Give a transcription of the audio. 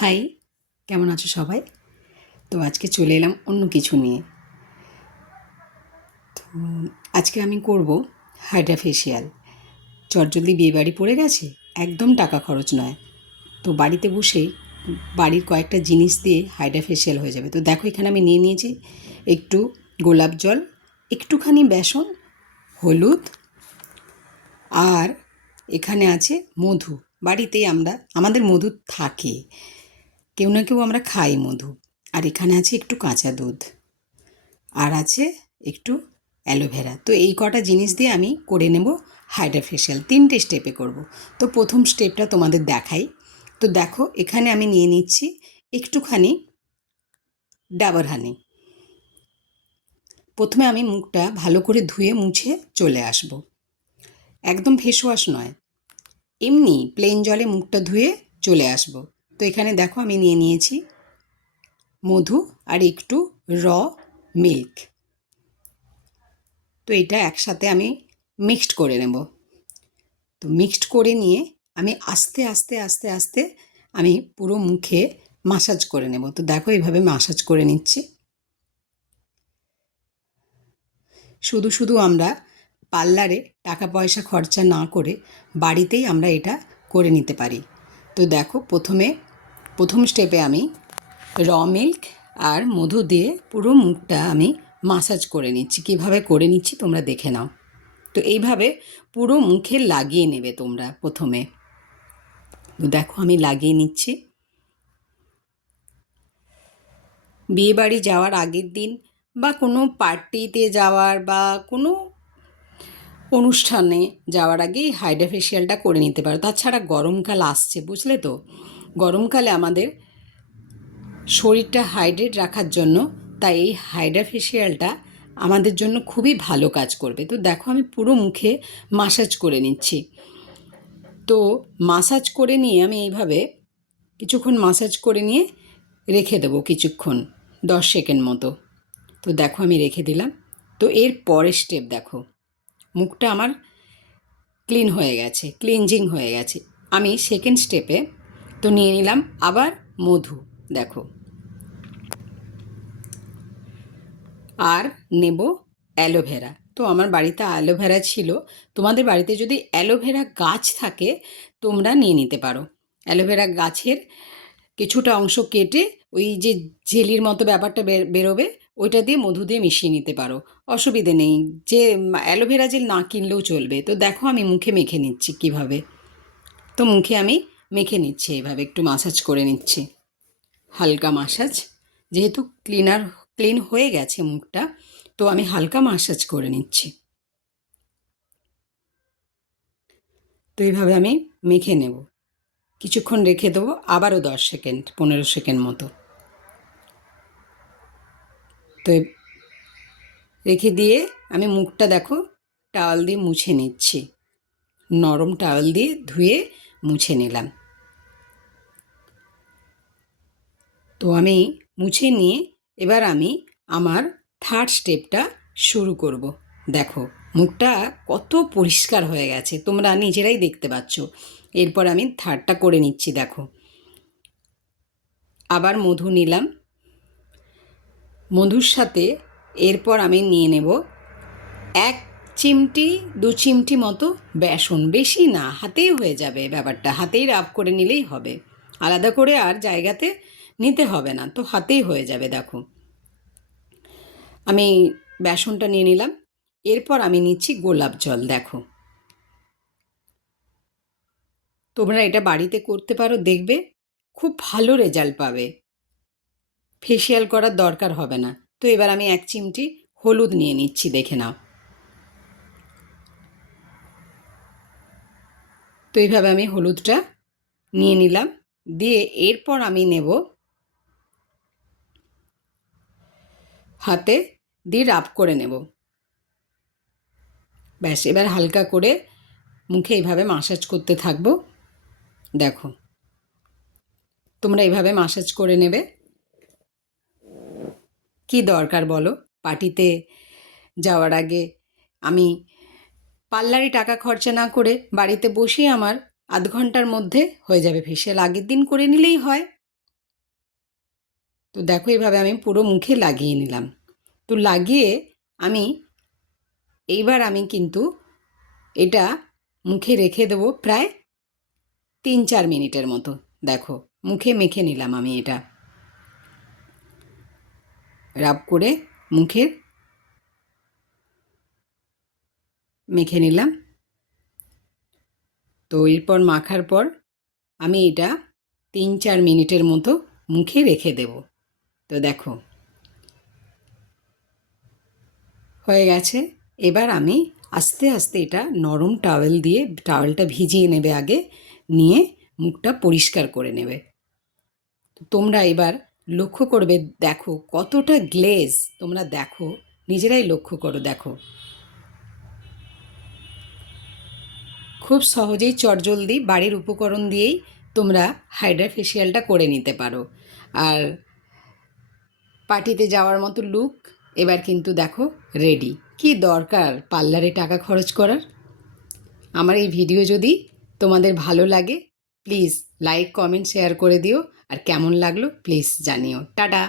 High, কেমন আছো সবাই? তো আজকে চলে এলাম অন্য কিছু নিয়ে। তো আজকে আমি করব হাইড্রা ফেশিয়াল। চটজলদি বিয়েবাড়ি পড়ে গেছে, একদম টাকা খরচ নয়। তো বাড়িতে বসেই বাড়ির কয়েকটা জিনিস দিয়ে হাইড্রা ফেশিয়াল হয়ে যাবে। তো দেখো, এখানে আমি নিয়ে নিয়েছি একটু গোলাপ জল, একটুখানি বেসন, হলুদ, আর এখানে আছে মধু। বাড়িতেই আমাদের মধু থাকে, কেউ না কেউ আমরা খাই মধু। আর এখানে আছে একটু কাঁচা দুধ, আর আছে একটু অ্যালোভেরা। তো এই কটা জিনিস দিয়ে আমি করে নেব হাইড্রা ফেশিয়াল। 3টে স্টেপে করব। তো প্রথম স্টেপটা তোমাদের দেখাই। তো দেখো, এখানে আমি নিয়ে নিচ্ছি একটুখানি ডাবর হানি। প্রথমে আমি মুখটা ভালো করে ধুয়ে মুছে চলে আসব। একদম ফেস ওয়াশ নয়, এমনি প্লেন জলে মুখটা ধুয়ে চলে আসব। তো এখানে দেখো, আমি নিয়ে নিয়েছি মধু আর একটু র মিল্ক। তো এটা একসাথে আমি মিক্সড করে নেব। তো মিক্সড করে নিয়ে আমি আস্তে আস্তে আস্তে আস্তে আমি পুরো মুখে মাসাজ করে নেব। তো দেখো, এইভাবে মাসাজ করে নিচ্ছি। শুধু শুধু আমরা পার্লারে টাকা পয়সা খরচা না করে বাড়িতেই আমরা এটা করে নিতে পারি। তো দেখো, প্রথম স্টেপে আমি র মিল্ক আর মধু দিয়ে পুরো মুখটা আমি মাসাজ করে নিচ্ছি। কীভাবে করে নিচ্ছি তোমরা দেখে নাও। তো এইভাবে পুরো মুখে লাগিয়ে নেবে তোমরা প্রথমে। তো দেখো, আমি লাগিয়ে নিচ্ছি। বিয়েবাড়ি যাওয়ার আগের দিন বা কোনো পার্টিতে যাওয়ার বা কোনো অনুষ্ঠানে যাওয়ার আগেই হাইড্রা ফেশিয়ালটা করে নিতে পারো। তাছাড়া গরমকাল আসছে, বুঝলে তো? গরমকালে আমাদের শরীরটা হাইড্রেট রাখার জন্য তাই এই হাইড্রা ফেশিয়ালটা আমাদের জন্য খুবই ভালো কাজ করবে। তো দেখো, আমি পুরো মুখে মাসাজ করে নিচ্ছি। তো মাসাজ করে নিয়ে আমি এইভাবে কিছুক্ষণ মাসাজ করে নিয়ে রেখে দেবো, কিছুক্ষণ 10 সেকেন্ড মতো। তো দেখো, আমি রেখে দিলাম। তো এর পরের স্টেপ দেখো, মুখটা আমার ক্লিন হয়ে গেছে, ক্লিনজিং হয়ে গেছে। আমি সেকেন্ড স্টেপে তো নিয়ে নিলাম আবার মধু, দেখো, আর নেব অ্যালোভেরা। তো আমার বাড়িতে অ্যালোভেরা ছিল। তোমাদের বাড়িতে যদি অ্যালোভেরা গাছ থাকে তোমরা নিয়ে নিতে পারো। অ্যালোভেরা গাছের কিছুটা অংশ কেটে ওই যে জেলির মতো ব্যাপারটা বেরোবে, ওইটা দিয়ে মধু দিয়ে মিশিয়ে নিতে পারো, অসুবিধে নেই। যে অ্যালোভেরা জেল না কিনলেও চলবে। তো দেখো, আমি মুখে মেখে নিচ্ছি কীভাবে। তো মুখে আমি মেখে নিচ্ছি, এইভাবে একটু মাসাজ করে নিচ্ছি, হালকা মাসাজ। যেহেতু ক্লিন হয়ে গেছে মুখটা, তো আমি হালকা মাসাজ করে নিচ্ছি। তো এইভাবে আমি মেখে নেব, কিছুক্ষণ রেখে দেবো, আবারও 10 সেকেন্ড 15 সেকেন্ড মতো। তো রেখে দিয়ে আমি মুখটা দেখো টাওয়াল দিয়ে মুছে নিচ্ছি, নরম টাওয়াল দিয়ে ধুয়ে মুছে নিলাম। তো আমি মুছে নিয়ে এবার আমি আমার থার্ড স্টেপটা শুরু করব। দেখো, মুখটা কত পরিষ্কার হয়ে গেছে, তোমরা নিজেরাই দেখতে পাচ্ছ। এরপর আমি থার্ডটা করে নিচ্ছি। দেখো, আবার মধু নিলাম, মধুর সাথে এরপর আমি নিয়ে নেব 1 চিমটি 2 চিমটি মতো বেসন। বেশি না, হাতেই হয়ে যাবে ব্যাপারটা, হাতেই রাব করে নিলেই হবে, আলাদা করে আর জায়গাতে নিতে হবে না। তো হাতেই হয়ে যাবে। দেখো, আমি বেসনটা নিয়ে নিলাম। এরপর আমি নিচ্ছি গোলাপ জল। দেখো, তোমরা এটা বাড়িতে করতে পারো, দেখবে খুব ভালো রেজাল্ট পাবে, ফেসিয়াল করার দরকার হবে না। তো এবার আমি 1 চিমটি হলুদ নিয়ে নিচ্ছি, দেখে নাও। তো এইভাবে আমি হলুদটা নিয়ে নিলাম। দিয়ে এরপর আমি নেব হাতে দিয়ে রাব করে নেব। ব্যাস, এবার হালকা করে মুখে এইভাবে মাসাজ করতে থাকবো। দেখো, তোমরা এইভাবে মাসাজ করে নেবে। কি দরকার বলো পার্টিতে যাওয়ার আগে? আমি পার্লারে টাকা খরচা না করে বাড়িতে বসেই আমার আধ ঘন্টার মধ্যে হয়ে যাবে ফেসিয়াল। আগের দিন করে নিলেই হয়। তো দেখো এইভাবে আমি পুরো মুখে লাগিয়ে নিলাম। তো লাগিয়ে এইবার আমি কিন্তু এটা মুখে রেখে দেবো প্রায় 3-4 মিনিটের মতো। দেখো মুখে মেখে নিলাম আমি এটা, রাব করে মুখে মেখে নিলাম। তো এরপর মাখার পর আমি এটা 3-4 মিনিটের মতো মুখে রেখে দেব। তো দেখো হয়ে গেছে। এবার আমি আস্তে আস্তে এটা নরম টাওয়েল দিয়ে, টাওয়েলটা ভিজিয়ে নেবে আগে, নিয়ে মুখটা পরিষ্কার করে নেবে। তোমরা এবার লক্ষ্য করবে, দেখো কতটা গ্লেজ, তোমরা দেখো নিজেরাই লক্ষ্য করো। দেখো খুব সহজেই চটজলদি বাড়ির উপকরণ দিয়েই তোমরা হাইড্রা ফেশিয়ালটা করে নিতে পারো। আর পার্টিতে যাওয়ার মতো লুক এবার কিন্তু দেখো রেডি। কি দরকার পার্লারে টাকা খরচ করার? আমার এই ভিডিও যদি তোমাদের ভালো লাগে প্লিজ লাইক, কমেন্ট, শেয়ার করে দিও। আর কেমন লাগলো প্লিজ জানিও। টাটা।